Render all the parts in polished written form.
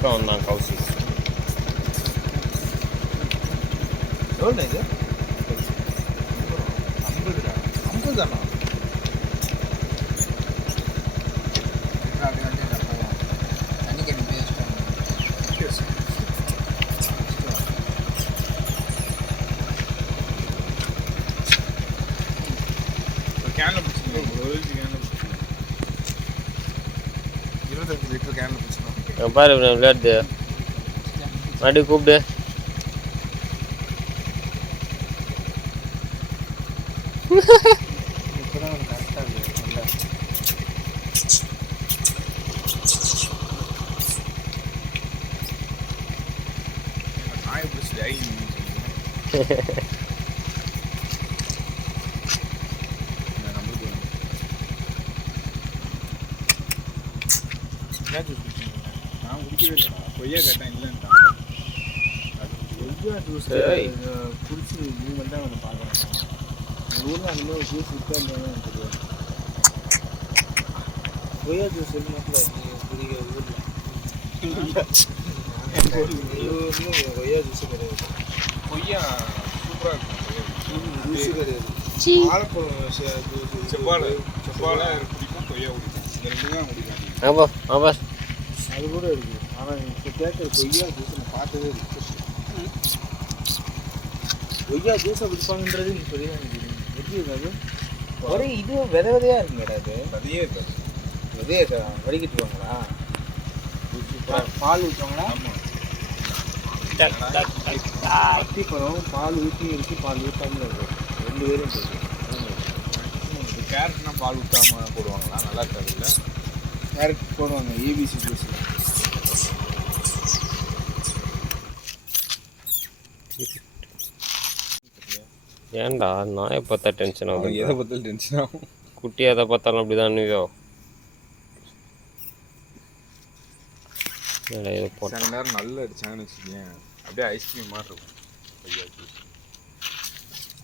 அப்புறம் வந்தான் கௌசி. எவ்வளோ இது? 50 தானா? தண்ணி கட்டி பேசிட்டாங்க. கேனில் பிடிச்சிக்கணும். 25 லிட்டர் கேனில் பிடிச்சிக்கணும். பாரு விளையாடுது. மறுபடியும் கூப்பிடு. இப்போதான் கரெக்டாக இருக்குது. நல்லா நாயை பிடிச்சிட்டு ஐ நம்மளுக்கு என்ன ஜூஸ் குடிச்சீங்க? நான் குடிக்கவே இல்லைடா. கொய்யா கேட்டேன் இல்லைன்ட்டான். கொய்யா ஜூஸ் குடிச்சு நீ வந்து அவனை பார்க்குறேன். ஊரில் அந்த மாதிரி ஜூஸ் விற்கா இல்லைன்னு எனக்கு தெரியாது. கொய்யா ஜூஸ் இருந்தாப்புல நீ குடிக்கிற ஊரில் கொய்யா ஜூஸு கிடையாது. கொய்யா சூப்பராக இருக்கும். ஜூஸு கிடையாது. வாழைப்பழம் செவ்வாழை குடிக்கும், கொய்யா குடிக்கும். இந்த ரெண்டு தான் குடிக்கும். ஆப்பா ஆப்பா அது கூட இருக்குது. ஆனால் இப்போ கேட்குற கொய்யா ஜூஸ் நான் பார்த்ததே இருக்கு. கொய்யா ஜூஸை குடிப்பாங்கன்றது நீ சொல்லி தான் எனக்கு எப்படி இருக்காது? ஒரே இதுவும் விதை விதையாக இருக்குங்கடா. இது விதையே இருக்காது. விதையே இருக்காது. வடிகட்டுவாங்களா? பால் ஊற்றுவாங்களா? ஆமாம். அத்திப்பழம் பால் ஊற்றி இருக்கு, பால் ஊற்றாமல் இருக்கும். ரெண்டு பேரும் இருக்குது. கேரட்னா பால் ஊற்றாமல் போடுவாங்களா? நல்லா இருக்காது. இல்லை கேரட் போடுவாங்க ஏபிசி ஜூஸில். ஏன்டா நாயை பார்த்தா டென்ஷன் ஆகுது? எதை பார்த்தாலும் டென்ஷன் ஆகும். குட்டி எதை பார்த்தாலும் அப்படிதான் நீயோ? இது போட்ட சில நேரம் நல்லா அடிச்சாங்கன்னு வச்சுக்கேன், அப்படியே ஐஸ்கிரீம் மாதிரி இருக்கும். கொய்யா ஜூஸ்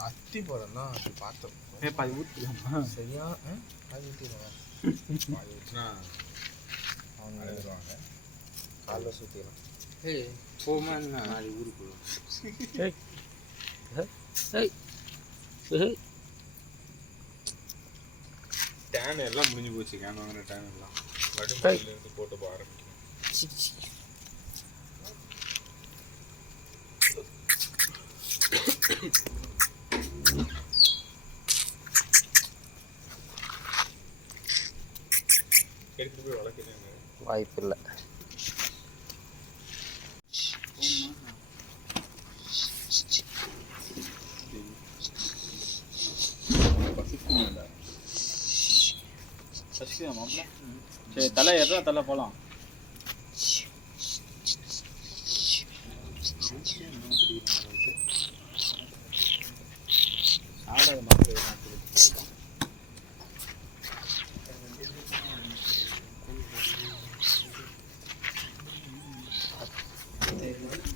அத்தி பழம் தான் அப்படி பார்த்தோம். பாதி ஊற்றிக்கலாமா? சரியா பாதி ஊற்றிடுவாங்க. பாதி ஊற்றினா அவங்க எழுதுவாங்க. காலைல சுற்றிடலாம். ஏய் போமா என்ன நாளைக்கு ஊருக்கு டேன் எல்லாம் முடிஞ்சு போச்சு. கேன் வாங்கின டேன் எல்லாம் வடிமலையிலேருந்து போட்டு ஆரம்பிக்கும். எடுத்துட்டு போய் வளர்க்கிறேன். வாய்ப்பு இல்லை. சரி தலை ஏறா தலை போகலாம்.